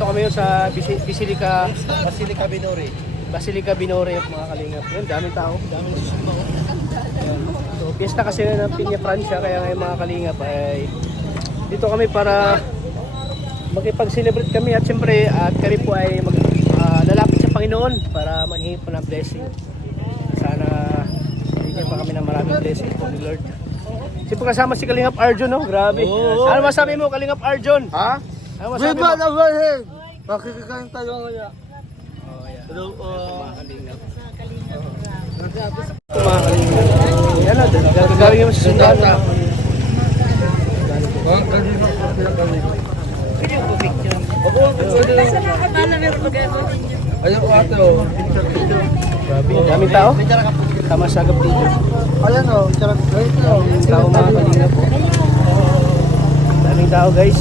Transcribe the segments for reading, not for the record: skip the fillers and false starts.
Dito kami yun sa Basilica Binori. mga kalingap. Yun, daming tao, daming susumba. So, piyesta kasi ng Piña Francia, kaya ngayon mga kalingap ay dito kami para makipag-celebrate kami at siyempre at kami po ay lalapit sa Panginoon para manhingi po ng blessing. Sana bigyan pa kami ng maraming blessing po ni Lord. Siyempre kasama si Kalingap Arjun, no? Grabe. Ano masabi mo, Kalingap Arjun? Ha? Ano masabi mo? Makikikain tayo ngayon. Hello, Mga kalingap. Mga kalingap. Yan na, gagawin mo sa sundalo. Ayan o ate o. Grabe, daming tao. Tama sagap dito. Ayan o, charap. Daming tao mga kalingap po. Daming tao guys.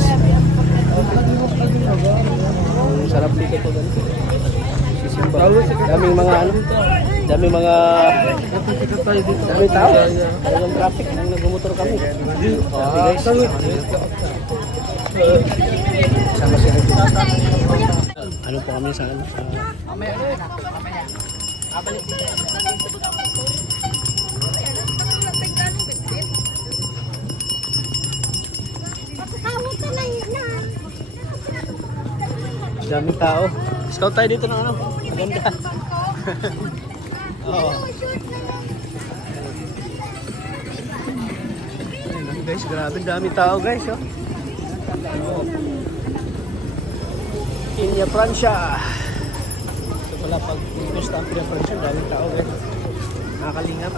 Sarap dito po. Sisimba. Daming mga ano. Daming mga daming tao. Talagang traffic nang nagmumotor kami. Guys. Sama siya. Ano po kami sa ano? Daming tao. Scout tayo dito ng ano? Maganda. Oo. Ayun guys, grabe daming tao guys, oh. Piña Francia. Ito pala pag gusto ang Piña Francia, daming tao guys. Nakakalingap.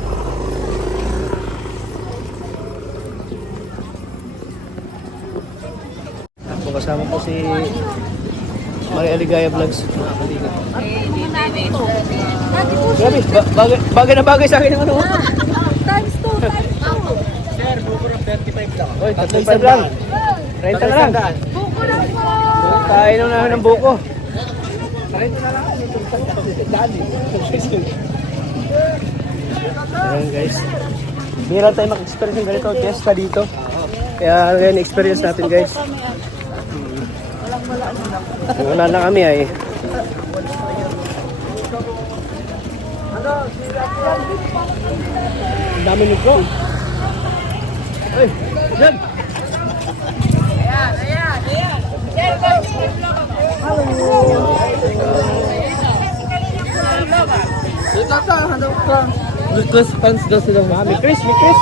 Ako kasama po si Maria Aligaya Vlogs, mga kalingap. Grabe, bagay na bagay sa akin yung ano. Times 2, times 2. Sir, buko ng 35 lang. Oy, 35 lang. 30 na lang. Buko lang po. Kain na namin ng buko. 30 na lang. Ayan guys. Bihira tayo mag-experience ng ganito. Fiesta dito. Kaya yan experience natin guys. Wala na kami ay. Ang dami nito. Ay, yan. Dito ka, hanap ka. Request fans daw sila. May Chris, may Chris.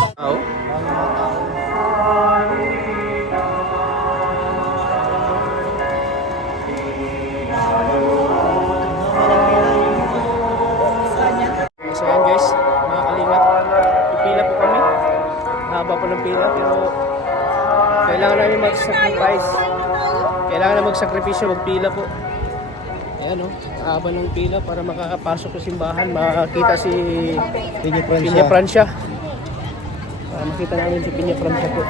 So yan guys, mga kalingap, pipila po kami. Haba po ng pila pero kailangan namin mag-sacrifice. Kailangan na magsakripisyo, magpila po. Ayan o, haba ng pila para makakapasok sa simbahan, makakita si Piña Francia. Para makita namin si Piña Francia po.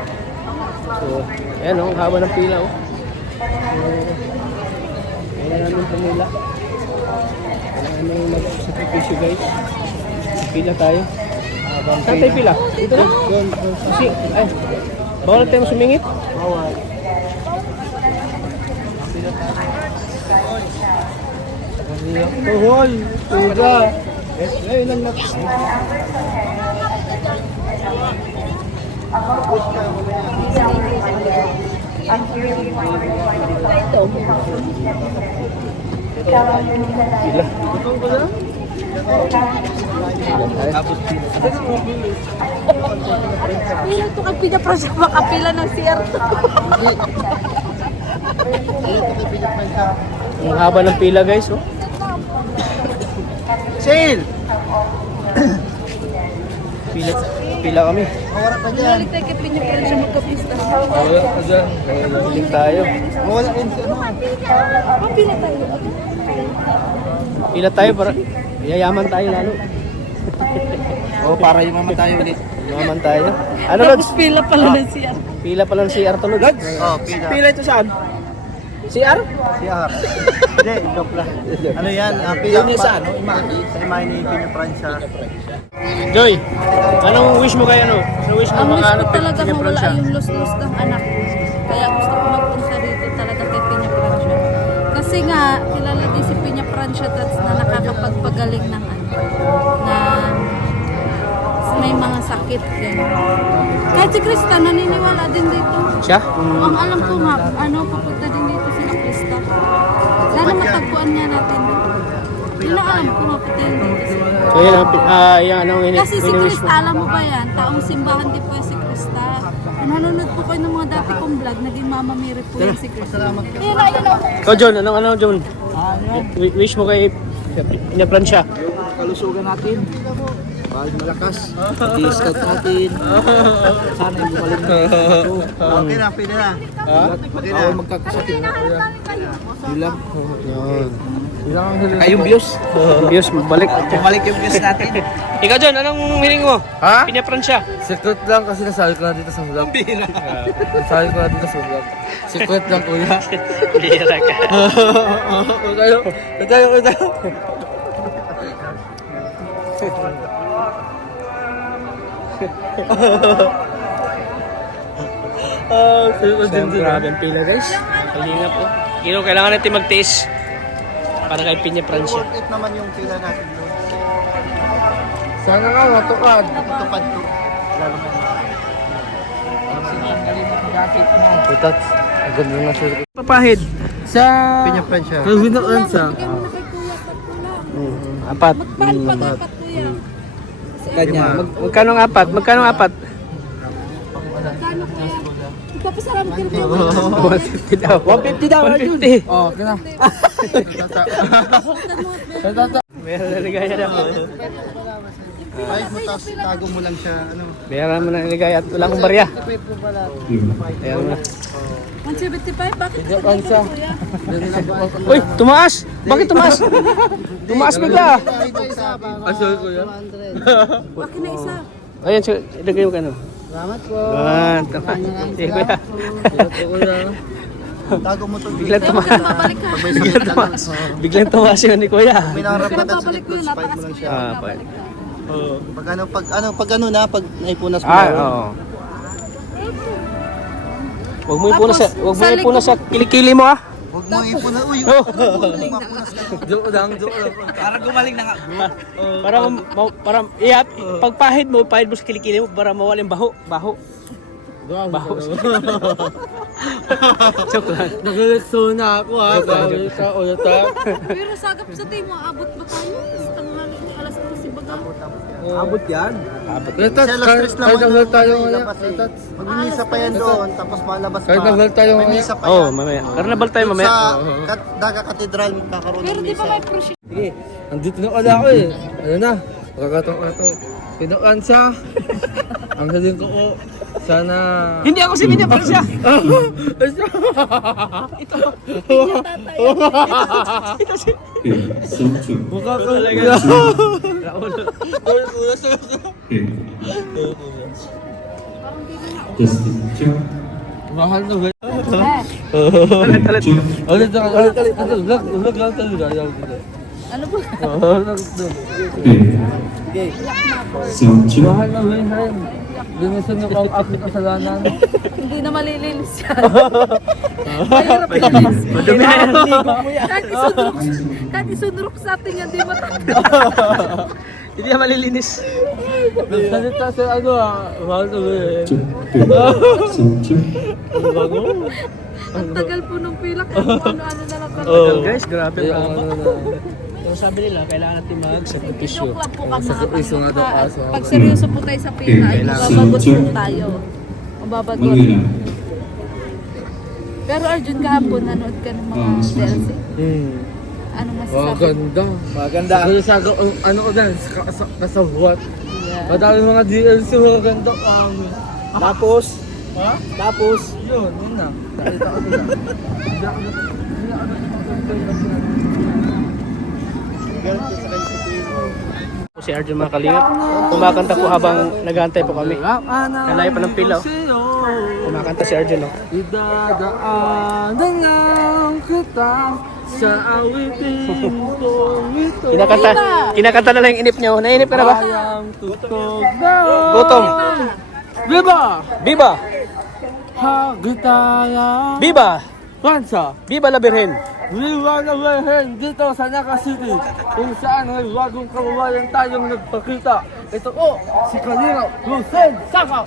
So, ayan o, haba ng pila o. So, kailangan namin pumila. Kailangan namin magsakripisyo guys. Pila tayo. Saan tayo pila? Dito na? Kasi, ay, bawal tayo sumingit? Bawal. Hoy, tuga. Eh, lang na. Pila. Pila ito kay Piña Francia, makapila ng CR. Ang haba ng pila guys, oh. Sale! Pila kami. Mawala ka dyan. Balik tayo kay Piña Francia magkapista. Mawala ka dyan. Piling tayo. Mawala rin sa ano. Pila tayo. Pila tayo para yayaman tayo lalo. Oo, para yung mama tayo ulit. Yaman tayo. Ano Tapos Lods? pila pala ng CR. Pila pala ng CR to Lods. Oo, pila. Pila ito saan? CR? CR. Hindi, joke lang. Ano yan? Pila Yun yung saan? Sa imahe ni Piña Francia. Joy, anong wish mo kay ano? Ano wish mo Ang wish makahanap ko kay talaga Piña mawala Francia? yung lost ng anak ko. Kaya gusto ko magpunta dito talaga kay Piña Francia. Kasi Kasi nga, kilala din si Piña Francia Tats na nakakapagpagaling ng na may mga sakit din. Kahit si Krista, naniniwala din dito. Siya? Ang alam ko nga, papunta din dito sila Krista. Sana matagpuan nga natin. Yun ang alam ko, mapatayin dito sila. So yan yung anong Kasi si Krista, alam mo ba yan? Taong simbahan din po yan si Krista. Kung nanonood po kayo ng mga dati kong vlog, naging Mama Mary po yan si Krista. Yun na. Ikaw, John, ano, John? Wish mo kay Pinapransya. Kalusugan natin. Pag malakas. I-scout natin. Sana yung bumalik na ito. Okay na, pwede na. Bawal magkakasakit na. Yun lang. Yun lang ang huli. Ayong views. Views, magbalik. Bumalik yung views natin. Ikaw, John, anong hiling mo? Ha? Pinapransya. Secret lang kasi nasabi ko na dito sa vlog. Nasabi ko na dito sa vlog. Secret lang kuya. Bira ka. Tayo. Grabe ang pila, guys. Kalingap po. Kailangan natin mag-taste para kay Pinapransya. Worth it naman yung pila natin doon. Sana nga matukad. Tupad to. Lalo na. Putat. Ang ganda nga siya. Papahid. Sa... Pinapransya. Kalbinaan sa... Bigyan mo na kay Kuya Tatula. Apat. Magpaan pag-apat Kuya? Kanya. Magkano ang apat? Magkano Kuya? Ipapasalamat ka rin Kuya. 150 daw. 150 daw. 150. Oh, kena. Meron na ligaya na po. Kahit mo tapos tago mo lang siya. Ano. Meron mo na ligaya at wala akong barya. Ayan mo na. 175? Bakit Hindi, ito Pansa. Kuya? Uy, tumaas! Bakit tumaas? Tumaas bigla. Asol ko yan. Bakit na isa? Ayan, so, ilagay mo ka no. Salamat po. Tumaas. Sige kuya. Tago mo to. Biglang Huwag tumaas. ka na babalik ha. Biglang tumaas. Biglang tumaas yun ni kuya. May nangarap Huwag na ka na sa babalik Kuya. spike mo Napakaas lang Kuya. siya. Fine. Babalik ka. Pag ano naipunas mo. Oo. Huwag mo ipunas sa kilikili mo ah. Huwag mo ipunas. Uy, Oh. mapunas ka. Joke lang. Para gumaling na nga. Para pagpahid mo sa kilikili mo para mawala yung baho. Baho. Joke lang. Nag-electro na ako ha. Gawin ka ulit ha. Pero sagap sa tayo, maabot ba tayo? Tanghali ni alas 12 baga. Abot yan. Kasi alas 3 naman Kahit nag tayo yung ngayon. labas eh. Magmimisa pa yan doon, tapos malabas pa. Kahit nag tayo May ngayon. misa pa Oh, yan. mamaya. Carnival tayo mamaya. Sa Daga Cathedral magkakaroon Pero ng di ba misa. may prosyo? Sige, andito na pala ako eh. Ano na? Kakatong ato. Pinukan siya. Ang saling ko po. Sana... Hindi ako si Pinapransya. Mukha ko. Mahal na ba? Talit. Ulit lang. Ulit lang talaga. Ayaw ko na. Ano ba? Mahal na ba yun? Linisan niyo kung aking kasalanan. Hindi na malilinis yan. Mahirap yan. Madumi na yan. Kahit isunrok sa atin yan, di matanda. Hindi na malilinis. Nagsalita sa ano ah. Mahal na ba yun? Bago? Ang tagal po ng pila, kaya kung ano-ano na lang pala. Oh. Guys, grabe Ay, ang ano haba. na. So sabi nila, kailangan natin mag-sakripisyo. Joke lang po kami mga Sakripisyo nga daw, Panginoon. kaso. Pag seryoso po tayo sa pila, ay mababagot po tayo. Mababagot. Pero Arjun, kahapon nanood ka ng mga DLC. Ano masasabi? Maganda. Maganda. Siguro sa ano ko dyan, kasabuhat. Madami mga DLC maganda. Tapos, Tapos, yun na. Nakita ko sila. Si Arjun mga kalingap. Kumakanta po habang nag-aantay po kami. Nalayo pa ng pila. Kumakanta si Arjun. Oh. Idadaanan lang kita sa awitin kong ito. Kinakanta na lang yung inip niyo. Nainip ka na ba? Bayang tutog na. Gutom. Viva! Viva! Hagitaya. Viva! Pransya. Viva la Virgen! Viva la Virgen dito sa Naga City, kung saan ay bagong kawawayan tayong nagpakita. Ito po, si Kalira Lucen Saka.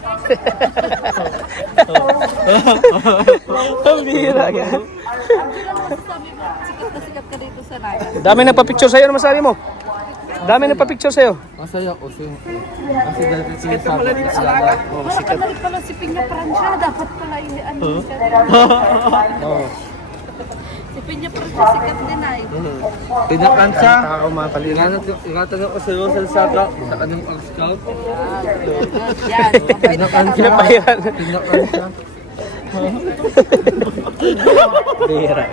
Ang bihira ka. Sabi mo, sikat na sikat ka dito sa Naga. Dami nagpa-picture sa'yo. Ano masabi mo? Dami nagpa-picture sa'yo. Masaya ko siya. Kasi dahil sinasabi ko talaga. Wala ka na rin pala si Pinya Pransya. Dapat pala hindi ano siya. Oo. Si Pinya Pransya sikat din ay. Pinakansya. Tao mga kalina. Ingatan ako sa Lucen Saka sa kanyang Scout. Yan, mabait ka naman. Pinapahiran. Pinakansya. Bihira.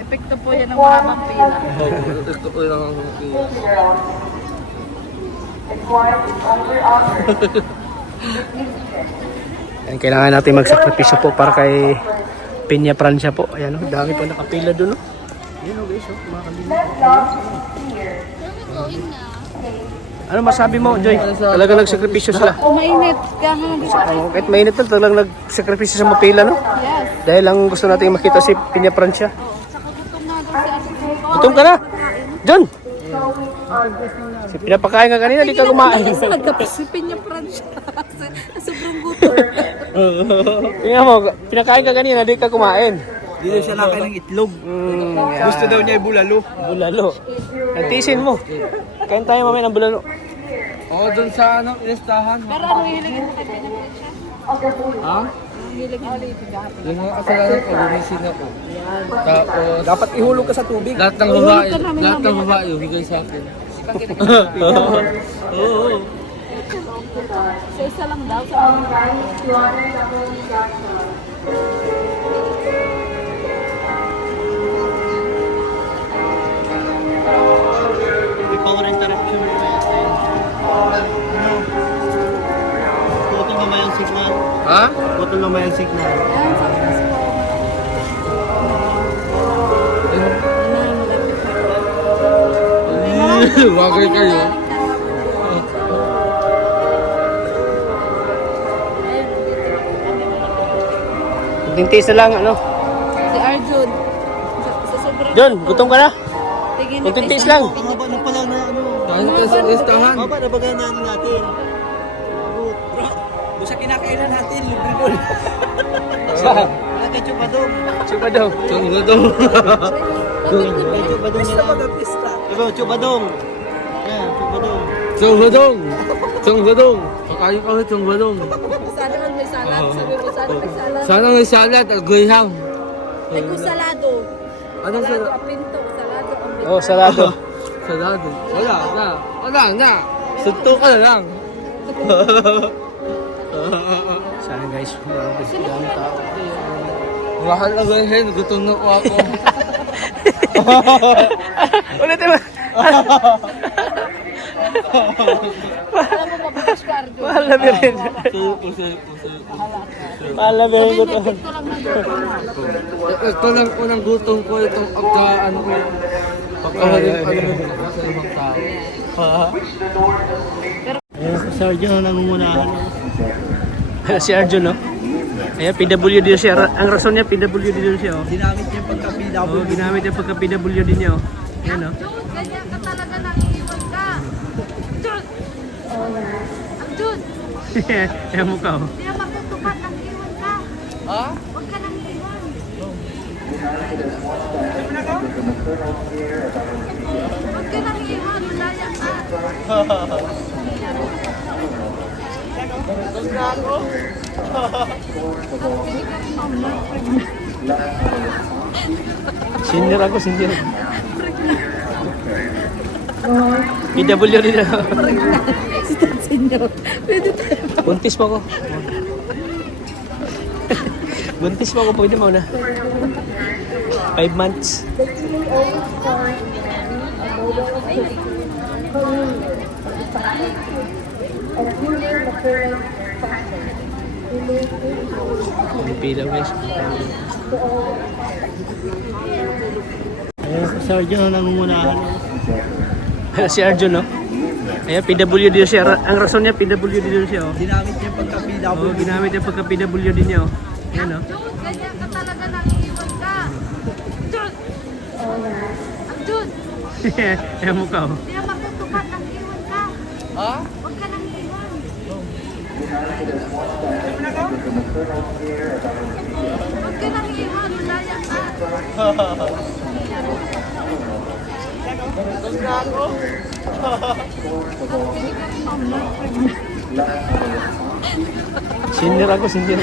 Epekto po yan ng mga vampira. Ito ko lang ang Yan, kailangan natin magsakripisyo po para kay Pinya Pransya po. Ayan o, dami po nakapila doon o. Ayan o guys o, mga kalina. Ano masabi mo, Joy? Talaga nagsakripisyo sila. Mainit. Kaya nga nandito. Oh, kahit mainit na, talagang nagsakripisyo sa mapila, no? Yes. Dahil lang gusto natin makita si Pinya Pransya. Saka gutom nga daw si Ate. Gutom ka na? John! Si pinapakain ka kanina, di ka kumain. Isa si Pinya Pransya. Sobrang gutom. Tingnan mo, pinakain ka kanina, di ka kumain. Dito siya nakain ng itlog. Gusto daw niya bulalo. Bulalo. Natisin mo. Kain tayo mamaya ng bulalo. Oo, doon sa listahan. Pero ano hiligin mo kay Pinya Pransya? Ha? Ang hilig mo dito. Yung mga kasalanan ko, lumisin ako. Tapos, Dapat ihulog ka sa tubig. lahat ng babae, higay sa akin. Oo. Sa isa lang daw. Sa Power interruption mo yan. Putol naman yung signal. Ha? Putol naman yung signal. Yan, sa akin po. Wagay kayo. Tintis na lang, ano? Si Arjun. Sa sobrang John, gutom ka na? tingin Kung tintis lang. Ang haba na pala na ano. Dahil ka sa listahan. Haba na baga na ano natin. Doon sa kinakailan natin, libre doon. Saan? Wala kay Chupadong. Chupa daw. Tunggu daw. Kay Chupadong na lang. Ikaw, Chupadong. Yan, Chupadong. Tunggu Tunggu Kakain kami tunggu Sana may salad. Sabi mo, sana may salad. Sana may salad at guyang. Ay, kung salado. Anong Salado salad? ang pinto. Salado ang pinto. Oh, salado. Salado. Wala na. Sunto ka na lang. Sana guys, dami tao. Mahal na guyang, gutom na po ako. Ulitin mo. Alam mo, mabukas ka, Arjun. Mahal na rin. Puso. Mahal na rin. Sabi mo, epekto lang ng gutom. Ito lang unang gutom ko itong ano ko. Pagkahaling sa ibang tao. Ayun, si Sergio na nangungunahan. Si Arjun, no? Ayan, PWD siya. Ang rason niya, PWD din siya, oh. Ginamit niya pagka-PW. Oh, ginamit niya pagka PWD niya, oh. Ayan, oh. Arjun, ganyan ka talaga nangiiwan ka. Arjun! Arjun! Ayan mo ka, oh. Hindi na magtutupad, nangiiwan ka. Ha? Huwag ka nangiiwan. Huwag ka nangiiwan, malaya ka. Senior ako, senior. PWD na. Senyor, pwede tayo. Buntis pa ako. Buntis pa ako, pwede mo na. 5 months. Pila guys. Ayun, si Sergio na nangungunahan. Si Arjun, no? Ayan, PWD siya. Ang rason niya, PWD din siya, oh. Ginamit niya pagka-PW. Oh, ginamit niya pagka PWD niya, oh. Yan o. Jude, ganyan ka talaga nangiiwan ka. Jude! Ang Jude! Yan mo ka o. Hindi na magtutupan, nangiiwan ka. Ha? Huwag ka nangiiwan. Huwag ka nangiiwan, malaya ka. Senior ako, senior.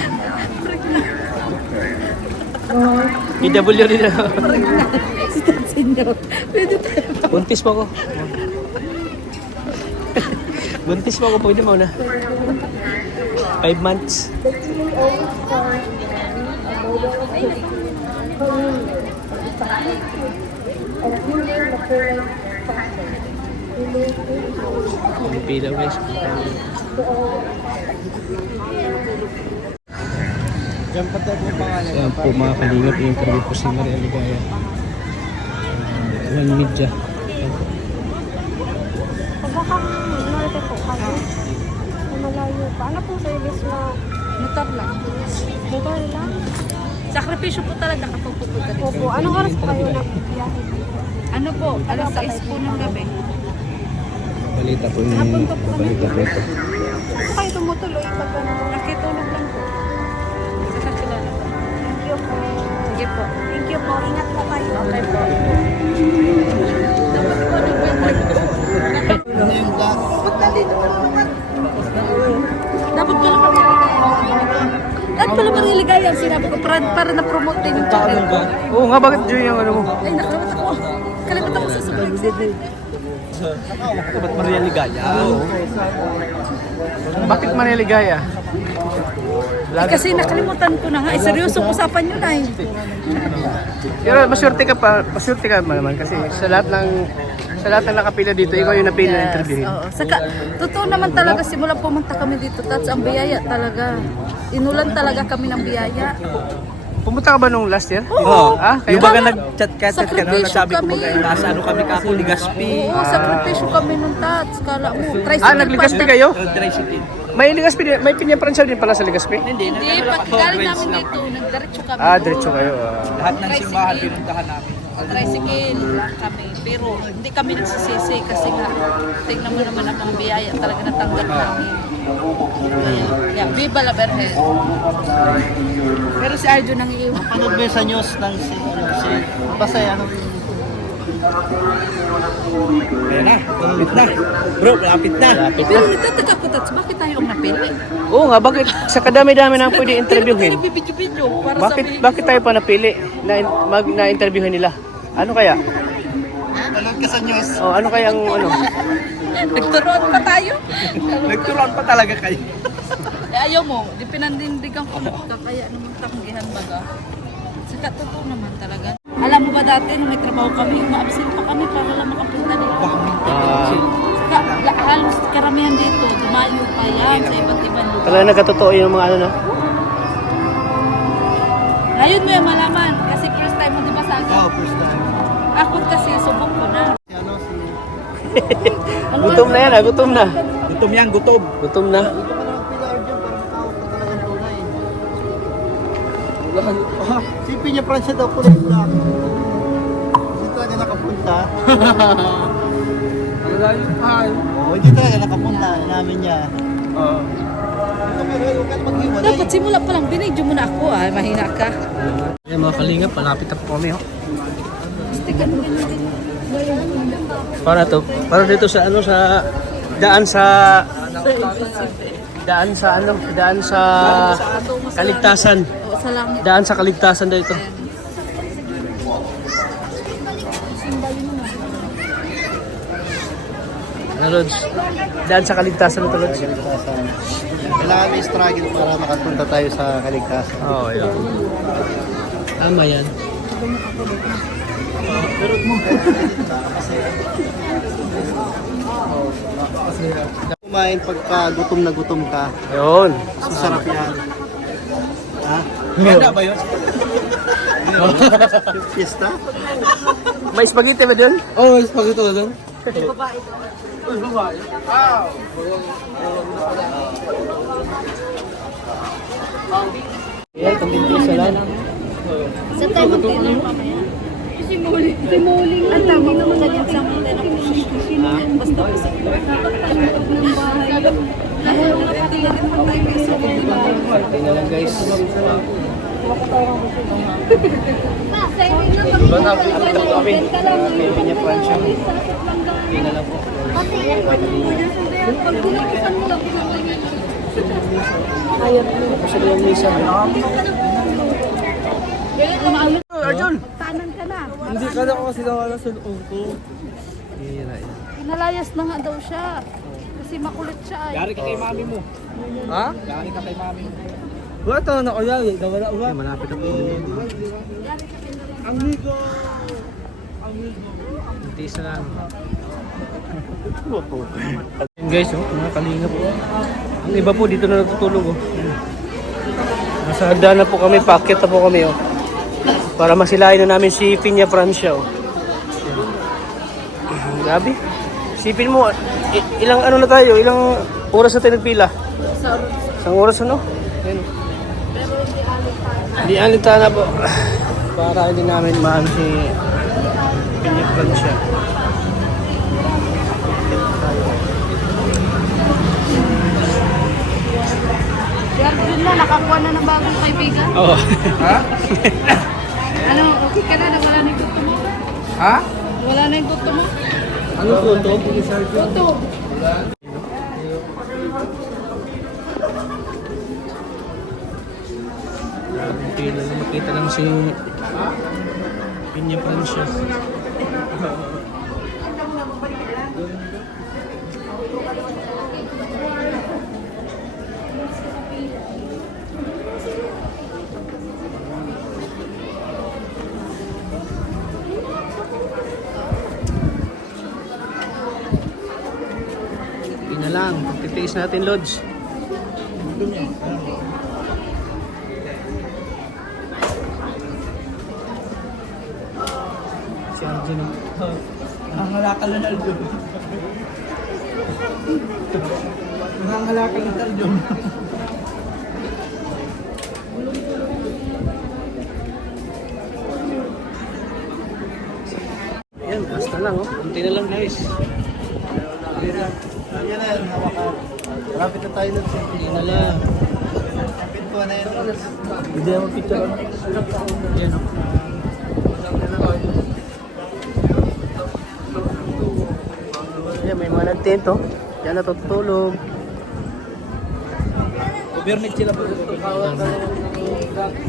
PW rin ako. Senior. Pwede tayo. Buntis pa ako. Buntis pa ako, pwede mo na. 5 months. Pila guys. Diyan pa tayo po pangalan. Ayan po mga kalingap, yung interview po si Maria Ligaya. One media. Pagkakang norte po kayo, malayo pa. Ano pong service na Motor lang. motor lang? Sakripisyo po talaga kapag pupunta dito. Opo, anong oras po kayo nagbiyahe? Ano po, alas 6 po ng gabi. Balita po yung Hapon pa po kami. balita po ito. Ano kayo tumutuloy pag ano? Nakitulog lang po. Sa kakilala po. Thank you po. Sige po. Thank you po. Ingat po kayo. Okay po. Ano yung vlog? Dapat pala Dapat pala mariligaya ang sinabi ko para na-promote din yung channel ko. Oo nga, bakit Joy yung ano mo? Ay, nakalimutan ko. Kalimutan ko sa subscribe. Ba't Maria Ligaya? Bakit Maria Ligaya? Eh, kasi nakalimutan ko na nga. Eh, seryosong usapan nyo na eh. Pero maswerte ka pa naman kasi sa lahat ng nakapila dito, ikaw yung napili na interviewin. Oo. Saka, totoo naman talaga, simula pumunta kami dito, Tats, ang biyaya talaga. Inulan talaga kami ng biyaya. Pumunta ka ba nung last year? Oo. Ah, Yung kayo? baga nag-chat ka, no? Sakripisyo Nasabi ko kami. baga, nasa ano kami kako, Ligaspi. Oo, sakripisyo kami nung Tats. Kala mo, tricycle Ah, nagligaspi pa na. kayo? Tricycle. May Ligaspi din, may Pinyapransal din pala sa Ligaspi? Hindi, Hindi, pagkagaling namin dito, nagdiretso kami. Ah, diretso kayo. Lahat ng simbahan pinuntahan namin. Tricycle lang kami. Pero hindi kami nagsisisi kasi nga, tingnan mo naman ang mga biyaya talaga natanggap namin. Kaya, viva la Virgen. Pero si Arjo nang iiwan. Panood mo yun sa news ng si basta ano Ayan na, malapit na. Bro, malapit na. Pero nagtataka ko, Tats, bakit tayo ang napili? Oo nga, bakit sa kadami-dami na pwede Hindi interviewin? naman tayo nagbibidyo-bidyo para sabihin. Bakit tayo pa napili na interviewin nila? Ano kaya? panood ka sa news. Oh, ano kayang ano? Nagturoan pa tayo. Nagturuan pa talaga kayo. Eh, ayaw mo, di pinandindigan ko na kaya naman tanggihan baga. Saka totoo naman talaga. Alam mo ba dati nung may trabaho kami, ma-absent pa kami para lang makapunta dito. Saka halos karamihan dito, dumayo pa yan sa iba't ibang lugar. Talaga nagkatotoo yung mga ano, no? Ngayon mo yung malaman, kasi first time mo di ba sa akin? Oh, first time. Ako kasi subok ko na. Si ano si Gutom na yan, gutom na. Gutom yan, gutom. Gutom na. Hindi ka naman pila dyan para matawag ka talagang tunay. Si Pinya Francia daw po yung vlog. Hindi talaga nakapunta. Oo, hindi talaga nakapunta namin niya. Huwag ka mag-iwan. Dapat simula pa lang, binidyo mo na ako mahina ka. Ayan mga kalingap, palapit na po kami, oh. Para dito sa ano sa daan sa kaligtasan. O, sa langit. Daan sa kaligtasan dito. Ano, Lods? Daan sa kaligtasan ito, Lods. Kailangan may struggle para makapunta tayo sa kaligtasan. Oo, yun. Tama yan. Kumain pagka gutom na gutom ka. Yun. Masarap yan. Ha? Ganda ba yun? Yung fiesta? May spaghetti ba dun? Oo, oh, spaghetti na doon. Ayan, pambintisa lang. Sa tayo magtinang mamaya. Simuling. Ang tawag naman na sa mga tayo. Basta kasi. Konti na lang guys. Diba na, update po kami. May Pinya Francia. Hindi na lang po. Tapos sa yung misa. Arjun! Tanan ka na. Hindi ka na kasi nawala sa loob ko. Pinalayas na nga daw siya. Kasi makulit siya ay. Yari ka kay mami mo. Ha? Yari ka kay mami mo. Wala tayo na kaya, nawala uwa. Malapit na po. Ang higo! Ang higo! Tiis na lang. Ayan guys, oh, mga kalinga po. Ang iba po dito na natutulog. Oh. Nasa hagdan na po kami, paakyat na po kami. Oh. Para masilayan na namin si Pinya Francia. Oh. Grabe. Sipin mo, ilang ano na tayo, ilang oras na tayo nagpila? Isang oras ano? Ayan. Hindi alintana po. Para hindi namin maano si Pinya Francia. Yun na, nakakuha na ng bagong kaibigan. Oo. Ha? Ano, okay ka na? Wala na yung gusto mo? Ha? Wala na yung gusto mo? Ano po ito? Gusto. Pila lang, makita lang si Pinya Francia. Yun na lang, titiis natin, Lods. Si Arjun. Nangangalakal na Arjun. Nangangalakal na Arjun. Ayan, basta lang, oh. Kunti na lang, guys. Yan na, hawakan. Malapit na tayo nun. Kunti na lang. Pinto na yun. Hindi ako picture. Ayan, oh. Ayan, may mga nag-tent, oh. Diyan natutulog. Kubernet sila po.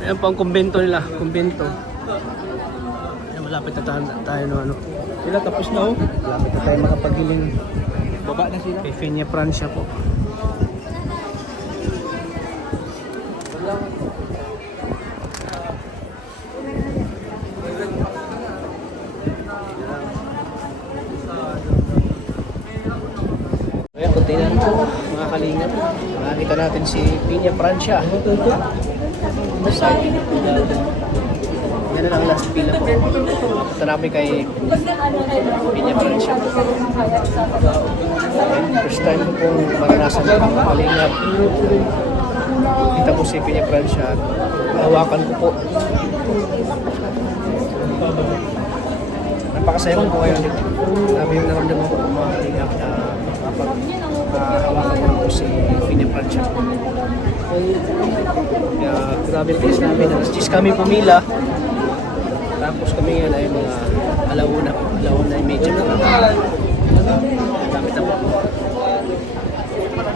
Ayan po ang kumbento nila, kumbento. Ayan, malapit na tayo no, ano. Sila tapos na oh. Malapit na tayo makapagiling Baba na sila. kay Pinya Francia po. Ayan, kunti na lang po, mga kalingap. Nakakita natin si Pinya Francia. Yan na lang last pila po. Punta namin kay Pinya Francia. First time ko pong maranasan ng mga kalingap. Kita po si Pinya Francia at hawakan ko po. Napakasaya ko po ngayon. Sabi yung naramdaman ko po mga kalingap na hawakan ko po si Pinya Francia. Kaya grabe ang tiis namin. Alas 10 kami pumila. Tapos kami ngayon ay mga alauna ay medyo na lapit na po.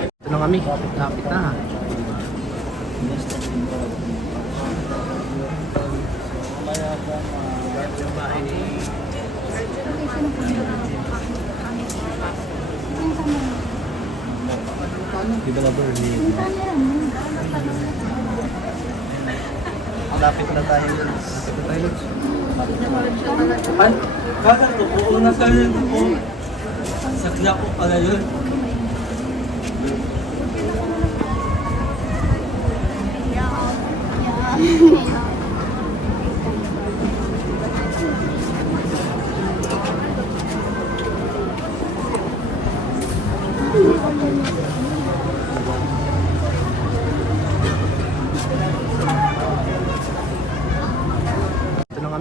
Ito na kami, lapit na. Yung bahay ni lapit na tayo. Lapit na tayo. Ay, bakit po? Una sa yun po. Sakya ko pala yun.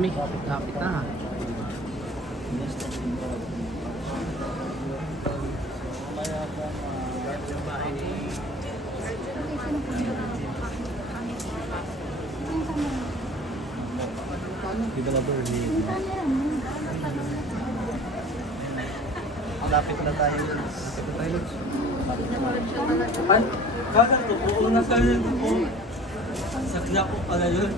kami. Lapit na ha. Lapit na tayo. Ay, bakit po? Una sa yun po. Sakya po pala yun.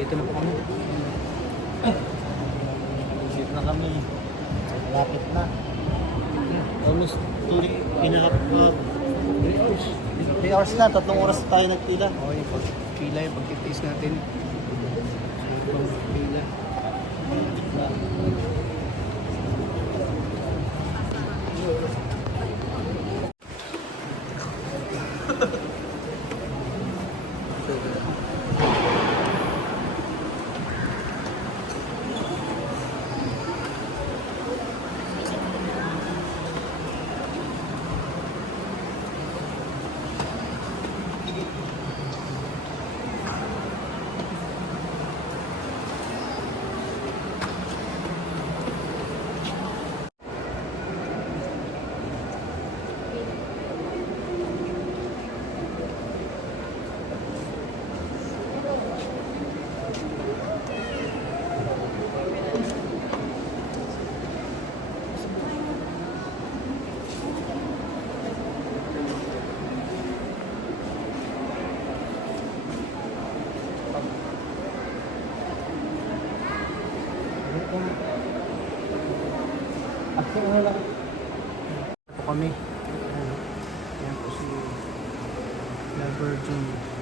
Dito na po kami. Dito na kami. Lapit na. Almost 3 hours. 3 hours na, 3 oras tayo nagpila. Okay, yung pagpila, yung pagtitiis natin. Sobrang pila. Po kami. Ayan po si La Virgin.